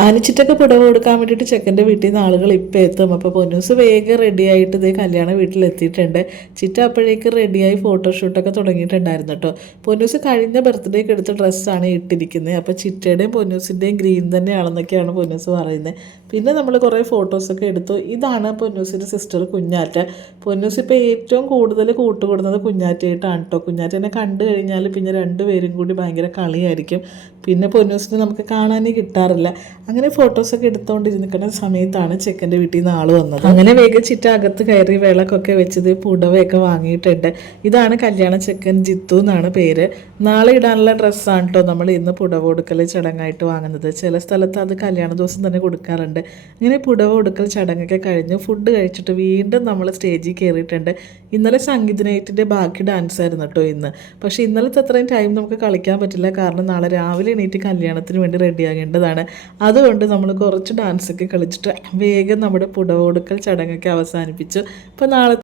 ആനിച്ചിട്ടൊക്കെ പുടവ കൊടുക്കാൻ വേണ്ടിയിട്ട് ചെക്കൻ്റെ വീട്ടിൽ നിന്ന് ആളുകൾ ഇപ്പം എത്തും. അപ്പോൾ പൊന്നൂസ് വേഗം റെഡിയായിട്ട് ഇതേ കല്യാണ വീട്ടിലെത്തിയിട്ടുണ്ട്. ചിറ്റ അപ്പോഴേക്ക് റെഡിയായി ഫോട്ടോഷൂട്ടൊക്കെ തുടങ്ങിയിട്ടുണ്ടായിരുന്നു കേട്ടോ. പൊന്നൂസ് കഴിഞ്ഞ ബർത്ത്ഡേക്ക് എടുത്ത ഡ്രസ്സാണ് ഇട്ടിരിക്കുന്നത്. അപ്പോൾ ചിറ്റയുടെയും പൊന്നൂസിൻ്റെയും ഗ്രീൻ തന്നെയാണെന്നൊക്കെയാണ് പൊന്നൂസ് പറയുന്നത്. പിന്നെ നമ്മൾ കുറേ ഫോട്ടോസൊക്കെ എടുത്തു. ഇതാണ് പൊന്നൂസിൻ്റെ സിസ്റ്റർ കുഞ്ഞാറ്റ. പൊന്നൂസ് ഇപ്പോൾ ഏറ്റവും കൂടുതൽ കൂട്ടുകൂടുന്നത് കുഞ്ഞാറ്റയായിട്ടാണ് കേട്ടോ. കുഞ്ഞാറ്റേനെ കണ്ടു കഴിഞ്ഞാൽ പിന്നെ രണ്ടുപേരും കൂടി ഭയങ്കര കളിയായിരിക്കും. പിന്നെ പൊന്നൂസിനെ നമുക്ക് കാണാനേ കിട്ടാറില്ല. അങ്ങനെ ഫോട്ടോസൊക്കെ എടുത്തുകൊണ്ടിരിക്കുന്ന സമയത്താണ് ചെക്കൻ്റെ വീട്ടിൽ നിന്ന് ആൾ വന്നത്. അങ്ങനെ വേഗം ചിറ്റ അകത്ത് കയറി വിളക്കൊക്കെ വെച്ചത് പുടവയൊക്കെ വാങ്ങിയിട്ടുണ്ട്. ഇതാണ് കല്യാണ ചെക്കൻ, ജിത്തു എന്നാണ് പേര്. നാളെ ഇടാനുള്ള ഡ്രസ്സാണ് കേട്ടോ നമ്മൾ ഇന്ന് പുടവ കൊടുക്കൽ ചടങ്ങായിട്ട് വാങ്ങുന്നത്. ചില സ്ഥലത്ത് അത് കല്യാണ ദിവസം തന്നെ കൊടുക്കാറുണ്ട്. അങ്ങനെ പുടവ കൊടുക്കൽ ചടങ്ങൊക്കെ കഴിഞ്ഞു ഫുഡ് കഴിച്ചിട്ട് വീണ്ടും നമ്മൾ സ്റ്റേജിൽ കയറിയിട്ടുണ്ട്. ഇന്നലെ സംഗീത നൈറ്റിൻ്റെ ബാക്കി ഡാൻസ് ആയിരുന്നു കേട്ടോ ഇന്ന്. പക്ഷേ ഇന്നലത്തെ അത്രയും ടൈം നമുക്ക് കളിക്കാൻ പറ്റില്ല, കാരണം നാളെ രാവിലെ എണീറ്റ് കല്യാണത്തിന് വേണ്ടി റെഡിയാകേണ്ടതാണ്. അതുകൊണ്ട് നമ്മൾ കുറച്ച് ഡാൻസൊക്കെ കളിച്ചിട്ട് വേഗം നമ്മുടെ പുടവ കൊടുക്കൽ ചടങ്ങൊക്കെ അവസാനിപ്പിച്ചു. അപ്പോൾ നാളെ